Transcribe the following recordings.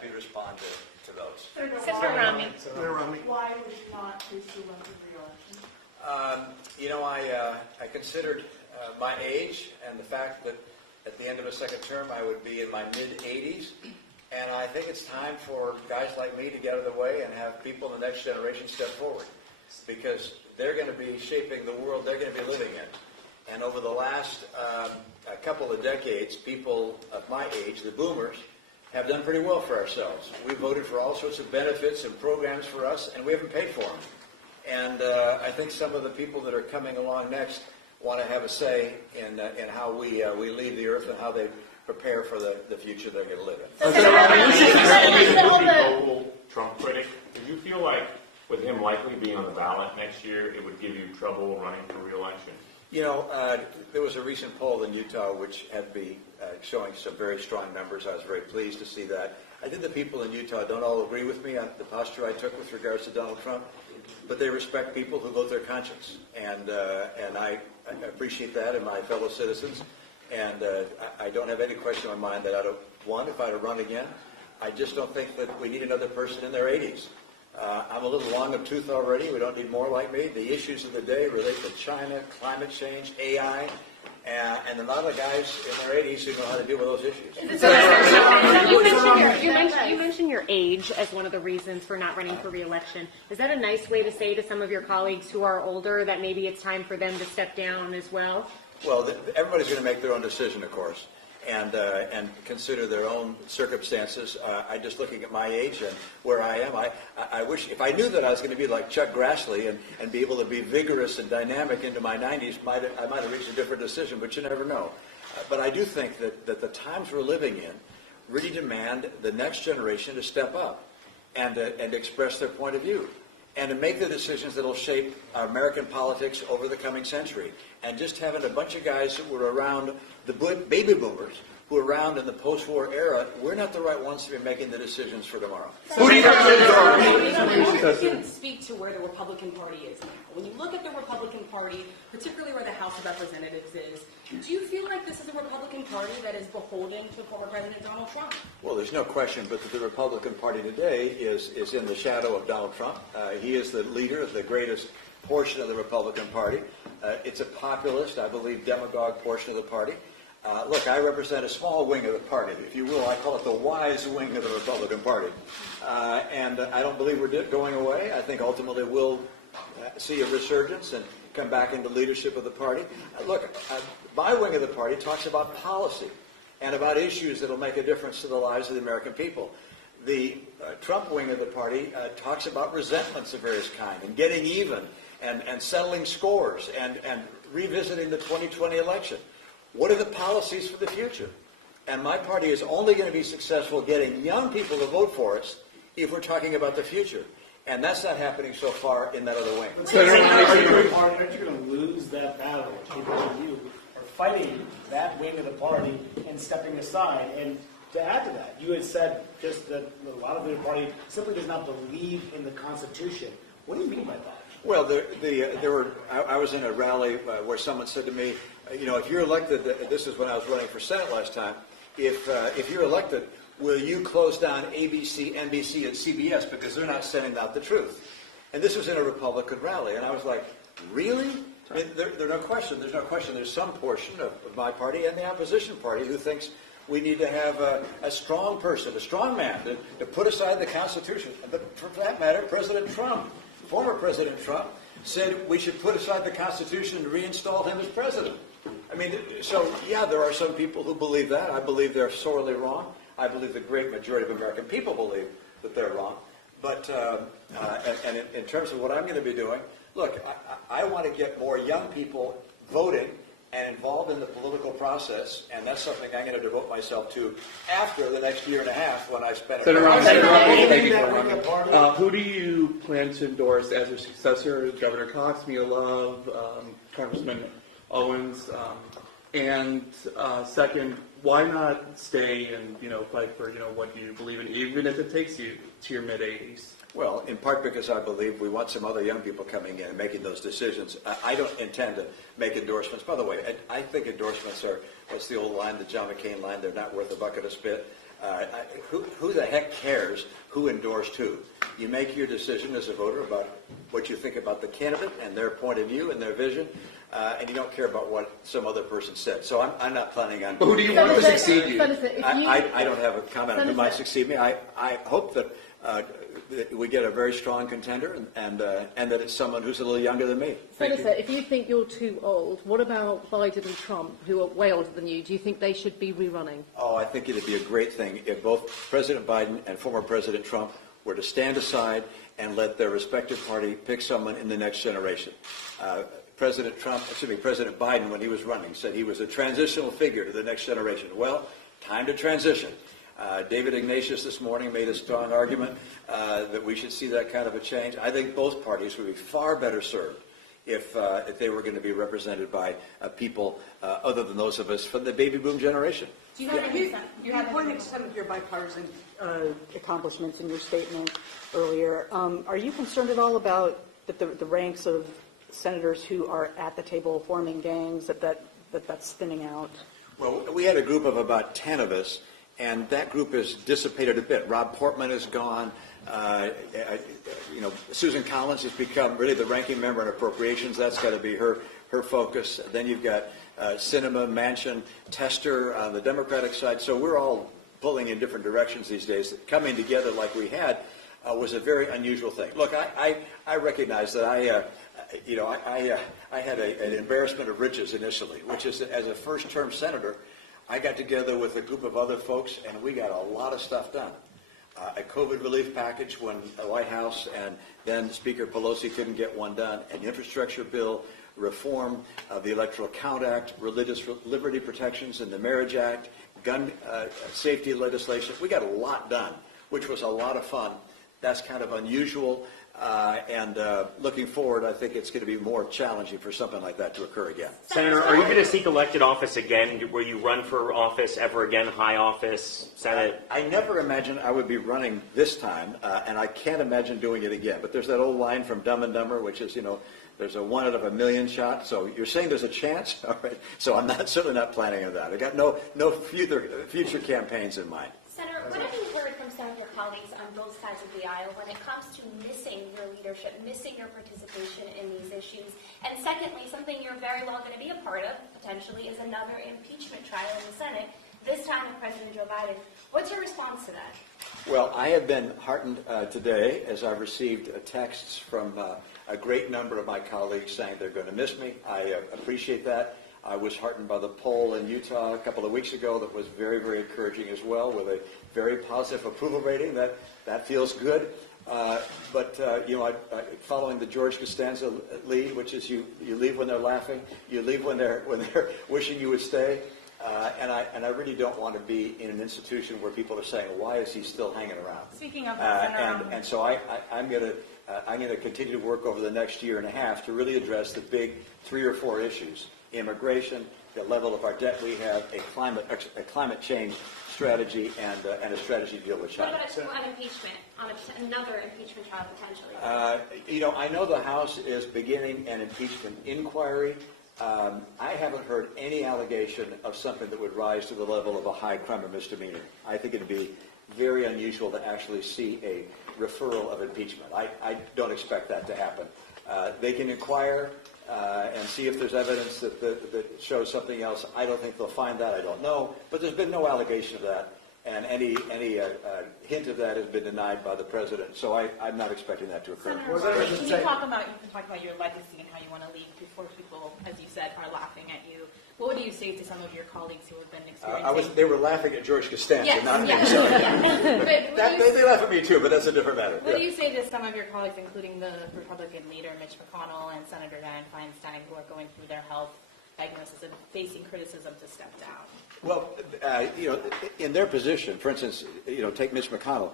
happy to respond to those. Senator Romney. Why would you not pursue run for re-election? I considered my age and the fact that at the end of a second term I would be in my mid-80s, and I think it's time for guys like me to get out of the way and have people in the next generation step forward, because they're going to be shaping the world they're going to be living in. And over the last a couple of decades, people of my age, the boomers, have done pretty well for ourselves. We voted for all sorts of benefits and programs for us, and we haven't paid for them. And I think some of the people that are coming along next want to have a say in how we leave the earth and how they prepare for the future they're going to live in. Vocal Trump critic, do you feel like with him likely being on the ballot next year, it would give you trouble running for re-election? There was a recent poll in Utah which had me showing some very strong numbers. I was very pleased to see that. I think the people in Utah don't all agree with me on the posture I took with regards to Donald Trump, but they respect people who vote their conscience, and I appreciate that in my fellow citizens. And I don't have any question in my mind that if I had to run again, I just don't think that we need another person in their 80s. I'm a little long of tooth already. We don't need more like me. The issues of the day relate to China, climate change, AI, and a lot of guys in their 80s who know how to deal with those issues. You mentioned your age as one of the reasons for not running for re-election. Is that a nice way to say to some of your colleagues who are older that maybe it's time for them to step down as well? Well, everybody's going to make their own decision, of course, and consider their own circumstances. I just looking at my age and where I am, I wish if I knew that I was going to be like Chuck Grassley and be able to be vigorous and dynamic into my 90s, I might have reached a different decision, but you never know. But I do think that the times we're living in really demand the next generation to step up and express their point of view, and to make the decisions that will shape American politics over the coming century. And just having a bunch of guys that were around, the baby boomers, who were around in the post-war era, we're not the right ones to be making the decisions for tomorrow. You can speak to where the Republican Party is now. When you look at the Republican Party, particularly where the House of Representatives is, do you feel like this is a Republican Party that is beholden to former President Donald Trump? Well, there's no question but that the Republican Party today is in the shadow of Donald Trump. He is the leader of the greatest portion of the Republican Party. It's a populist, I believe, demagogue portion of the party. Look, I represent a small wing of the party, if you will. I call it the wise wing of the Republican Party. And I don't believe we're going away. I think ultimately we'll see a resurgence and come back into leadership of the party. Look, my wing of the party talks about policy and about issues that will make a difference to the lives of the American people. The Trump wing of the party talks about resentments of various kinds and getting even and settling scores and revisiting the 2020 election. What are the policies for the future? And my party is only going to be successful getting young people to vote for us if we're talking about the future. And that's not happening so far in that other wing. Aren't you going to lose that battle? People like you are fighting that wing of the party and stepping aside. And to add to that, you had said just that a lot of the party simply does not believe in the Constitution. What do you mean by that? Well, I was in a rally where someone said to me, if you're elected, this is when I was running for Senate last time, if you're elected, will you close down ABC, NBC, and CBS because they're not sending out the truth? And this was in a Republican rally, and I was like, really? I mean, there's no question. There's some portion of my party and the opposition party who thinks we need to have a strong person, a strong man, to put aside the Constitution. But for that matter, former President Trump, said we should put aside the Constitution and reinstall him as president. I mean, so yeah, there are some people who believe that. I believe they're sorely wrong. I believe the great majority of American people believe that they're wrong. But in terms of what I'm going to be doing, look, I want to get more young people voting and involved in the political process, and that's something I'm going to devote myself to after the next year and a half when I spend who do you plan to endorse as your successor? Governor Cox, Mia Love, Congressman Owens, and second, why not stay and fight for what you believe in, even if it takes you to your mid-80s? Well, in part because I believe we want some other young people coming in and making those decisions. I don't intend to make endorsements. By the way, I think endorsements are, what's the old line, the John McCain line, they're not worth a bucket of spit. Who the heck cares who endorsed who? You make your decision as a voter about what you think about the candidate and their point of view and their vision, and you don't care about what some other person said. So I'm not planning on. But who do you want to succeed you? I don't have a comment on who might succeed me. I hope that we get a very strong contender, and that it's someone who's a little younger than me. Senator, if you think you're too old, what about Biden and Trump, who are way older than you? Do you think they should be rerunning? Oh, I think it'd be a great thing if both President Biden and former President Trump were to stand aside and let their respective party pick someone in the next generation. President Biden, when he was running, said he was a transitional figure to the next generation. Well, time to transition. David Ignatius this morning made a strong argument that we should see that kind of a change. I think both parties would be far better served if they were going to be represented by people other than those of us from the baby boom generation. You pointed to some of your bipartisan accomplishments in your statement earlier. Are you concerned at all about the ranks of senators who are at the table forming gangs, that's thinning out? Well, we had a group of about 10 of us, and that group has dissipated a bit. Rob Portman is gone. Susan Collins has become really the ranking member on appropriations. That's got to be her focus. Then you've got Sinema, Manchin, Tester on the Democratic side. So we're all pulling in different directions these days. Coming together like we had was a very unusual thing. Look, I recognize that I had an embarrassment of riches initially, which is that as a first-term senator, I got together with a group of other folks, and we got a lot of stuff done. A COVID relief package when the White House and then Speaker Pelosi couldn't get one done, an infrastructure bill, reform of the Electoral Count Act, religious liberty protections in the Marriage Act, gun safety legislation. We got a lot done, which was a lot of fun. That's kind of unusual. And looking forward, I think it's going to be more challenging for something like that to occur again. Senator, are you going to seek elected office again? Will you run for office ever again, high office, Senate? I never imagined I would be running this time, and I can't imagine doing it again. But there's that old line from Dumb and Dumber, which is, there's a 1 out of a million shot. So you're saying there's a chance? All right. So I'm certainly not planning on that. I got no future campaigns in mind. Senator, what have you heard from some of your colleagues on both sides of the aisle when it comes to missing your leadership, missing your participation in these issues? And secondly, something you're very well going to be a part of, potentially, is another impeachment trial in the Senate, this time with President Joe Biden. What's your response to that? Well, I have been heartened today as I've received texts from a great number of my colleagues saying they're going to miss me. I appreciate that. I was heartened by the poll in Utah a couple of weeks ago that was very, very encouraging as well, with a very positive approval rating. That feels good. Following the George Costanza lead, which is you leave when they're laughing, you leave when they're wishing you would stay. And I really don't want to be in an institution where people are saying, why is he still hanging around? Speaking of that, Senator, and so I'm going to continue to work over the next year and a half to really address the big 3 or 4 issues: immigration, the level of our debt we have, a climate change strategy, and a strategy to deal with China. What about an impeachment, on another impeachment trial potentially? I know the House is beginning an impeachment inquiry. I haven't heard any allegation of something that would rise to the level of a high crime or misdemeanor. I think it would be very unusual to actually see a referral of impeachment. I don't expect that to happen. They can inquire and see if there's evidence that shows something else. I don't think they'll find that. I don't know. But there's been no allegation of that. And any hint of that has been denied by the president. So I'm not expecting that to occur. Senator, can you talk about your legacy and how you want to leave before people, as you said, are laughing at you? What would you say to some of your colleagues who have been experiencing? They were laughing at George Costanza, yes, not yes. me. Sorry. They laugh at me too, but that's a different matter. What do you say to some of your colleagues, including the Republican leader Mitch McConnell and Senator Dianne Feinstein, who are going through their health diagnosis and facing criticism to step down? Well, in their position, for instance, take Mitch McConnell.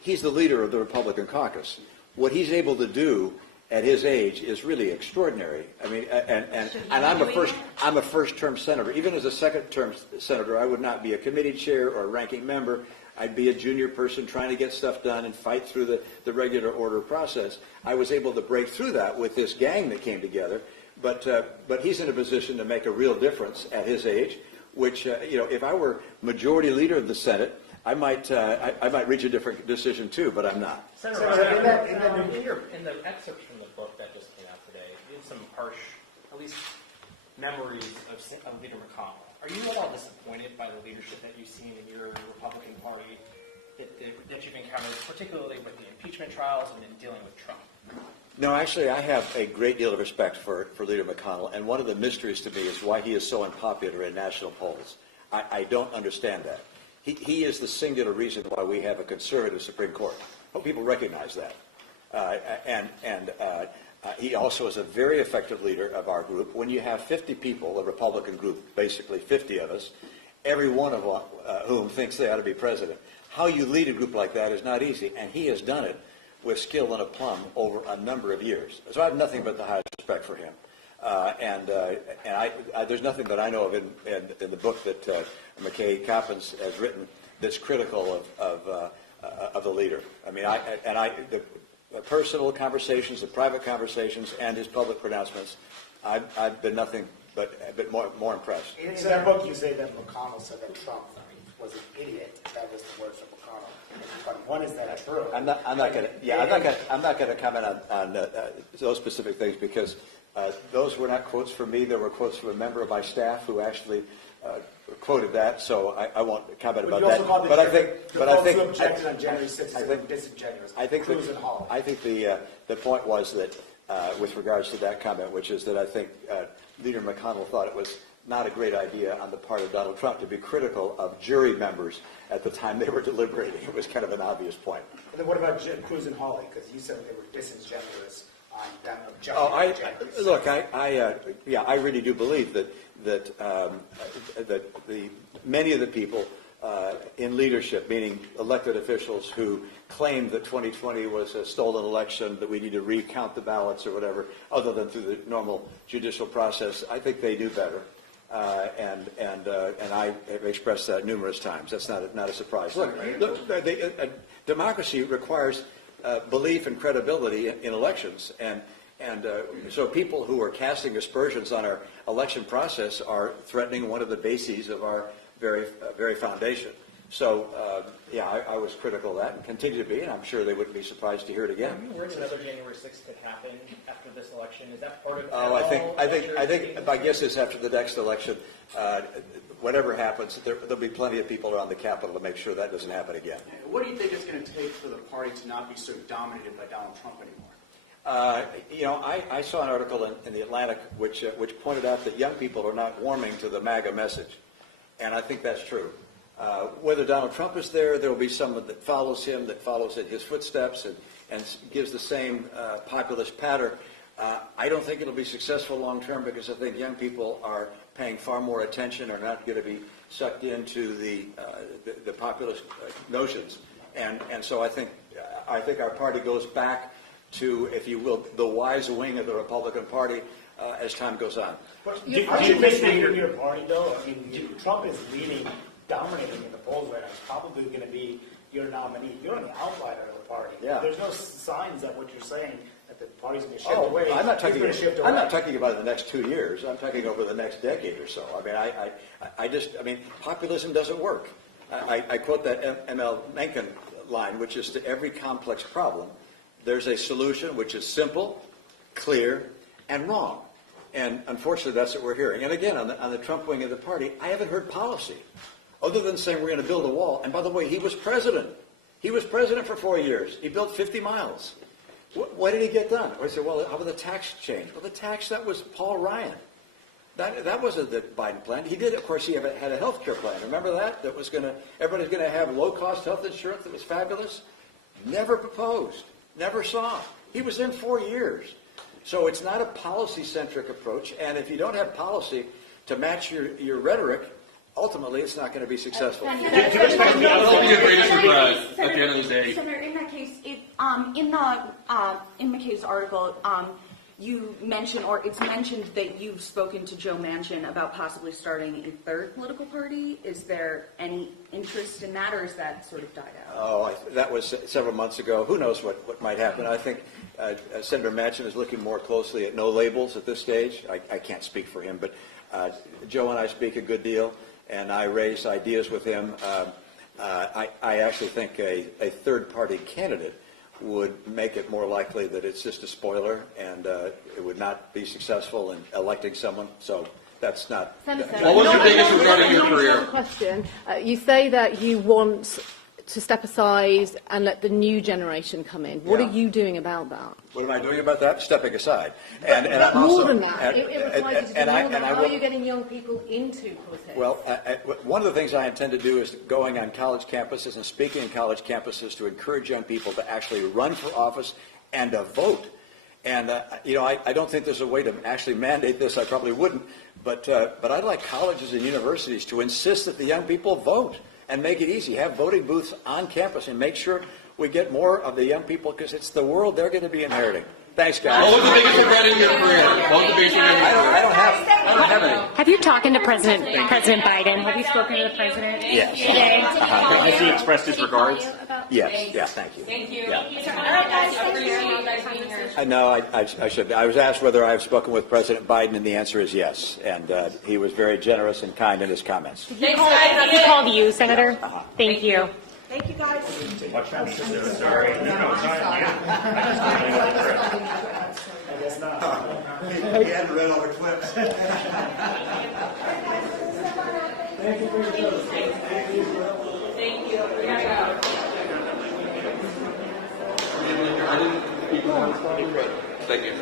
He's the leader of the Republican caucus. What he's able to do at his age is really extraordinary. I mean, and I'm a first-term senator. Even as a second-term senator, I would not be a committee chair or a ranking member. I'd be a junior person trying to get stuff done and fight through the regular order process. I was able to break through that with this gang that came together. But he's in a position to make a real difference at his age. Which, if I were majority leader of the Senate, I might reach a different decision too, but I'm not. Senator, in the excerpts from the book that just came out today, you had some harsh, at least memories of Leader McConnell. Are you at all disappointed by the leadership that you've seen in your Republican Party that you've encountered, particularly with the impeachment trials and in dealing with Trump? No, actually, I have a great deal of respect for Leader McConnell, and one of the mysteries to me is why he is so unpopular in national polls. I don't understand that. He is the singular reason why we have a conservative Supreme Court. Hope people recognize that. He also is a very effective leader of our group. When you have 50 people, a Republican group, basically 50 of us, every one of whom thinks they ought to be president, how you lead a group like that is not easy, and he has done it with skill and aplomb over a number of years. So I have nothing but the highest respect for him. There's nothing that I know of in the book that McKay Coppins has written that's critical of the leader. I mean, the personal conversations, the private conversations, and his public pronouncements, I've been nothing but a bit more impressed. In that book, you say that McConnell said that Trump was an idiot. That was the words of McConnell. But one, is that true? I'm not going to comment on those specific things because those were not quotes from me. They were quotes from a member of my staff who actually quoted that. So I won't comment about that. But I think who objected on January 6th were disingenuous. I think the point was that with regards to that comment, which is that I think Leader McConnell thought it was not a great idea on the part of Donald Trump to be critical of jury members at the time they were deliberating. It was kind of an obvious point. And then what about Cruz and Hawley? Because you said they were disingenuous on them objecting. I really do believe that many of the people in leadership, meaning elected officials who claimed that 2020 was a stolen election, that we need to recount the ballots or whatever, other than through the normal judicial process, I think they do better. And I have expressed that numerous times. That's not a surprise. Look, democracy requires belief and credibility in elections, and so people who are casting aspersions on our election process are threatening one of the bases of our very foundation. So, I was critical of that and continue to be, and I'm sure they wouldn't be surprised to hear it again. Are you worried another January 6th could happen after this election? Is that part of it? I think my guess is after the next election, whatever happens, there'll be plenty of people around the Capitol to make sure that doesn't happen again. What do you think it's going to take for the party to not be so dominated by Donald Trump anymore? I saw an article in the Atlantic which pointed out that young people are not warming to the MAGA message, and I think that's true. Whether Donald Trump is there will be someone that follows him, that follows in his footsteps and gives the same populist pattern. I don't think it'll be successful long term because I think young people are paying far more attention, are not going to be sucked into the populist notions, and so I think our party goes back to, if you will, the wise wing of the Republican Party as time goes on. Do you think your party, though? I mean, Trump is leading, dominating in the polls right now. It's probably going to be your nominee. You're on the outlier of the party. Yeah. There's no signs that what you're saying that the party's going to shift away. I'm not talking about the next 2 years. I'm talking over the next decade or so. I mean, populism doesn't work. I quote that M.L. Mencken line, which is to every complex problem, there's a solution which is simple, clear, and wrong. And unfortunately, that's what we're hearing. And again, on the Trump wing of the party, I haven't heard policy other than saying we're going to build a wall. And by the way, he was president. He was president for 4 years. He built 50 miles. What did he get done? I said, well, how about the tax change? Well, the tax, that was Paul Ryan. That wasn't the Biden plan. He did, of course, he had a health care plan. Remember that? Everybody's going to have low-cost health insurance that was fabulous. Never proposed. Never saw. He was in 4 years. So it's not a policy-centric approach, and if you don't have policy to match your rhetoric, ultimately it's not going to be successful. Senator, in that case, in McKay's article, you mentioned, or it's mentioned that you've spoken to Joe Manchin about possibly starting a third political party. Is there any interest in that, or is that sort of died out? Oh, that was several months ago. Who knows what might happen? I think Senator Manchin is looking more closely at no labels at this stage. I can't speak for him, but Joe and I speak a good deal, and I raise ideas with him. I actually think a third-party candidate would make it more likely that it's just a spoiler and it would not be successful in electing someone. So that's not. What was your biggest regret in your career? Question. You say that you want to step aside and let the new generation come in. What Yeah. are you doing about that? What am I doing about that? Stepping aside. And But I'm more also, than that. and- It requires you to do and I- more than and I that. How will- are you getting young people into politics? Well, one of the things I intend to do is going on college campuses and speaking in college campuses to encourage young people to actually run for office and to vote. And, I don't think there's a way to actually mandate this. I probably wouldn't. But I'd like colleges and universities to insist that the young people vote and make it easy. Have voting booths on campus and make sure we get more of the young people because it's the world they're going to be inheriting. Thanks, guys. What was the biggest regret in your career? What was the biggest regret in your career? I don't have any. Have you talked to President Biden? Have you spoken to the president Yes. today? Has he expressed his regards? Yes, yeah, thank you. Thank you. Yeah. All right, guys, appreciate you guys being here. I know I should. I was asked whether I've spoken with President Biden, and the answer is yes. And he was very generous and kind in his comments. Thanks, guys. He called you, Senator. Thank you. Thank you, guys. Watch out, sorry. No, it's not you. I guess not. He hadn't read all the clips. Thank you for your service. Thank you. We gotta go. I didn't speak on the spot, but thank you.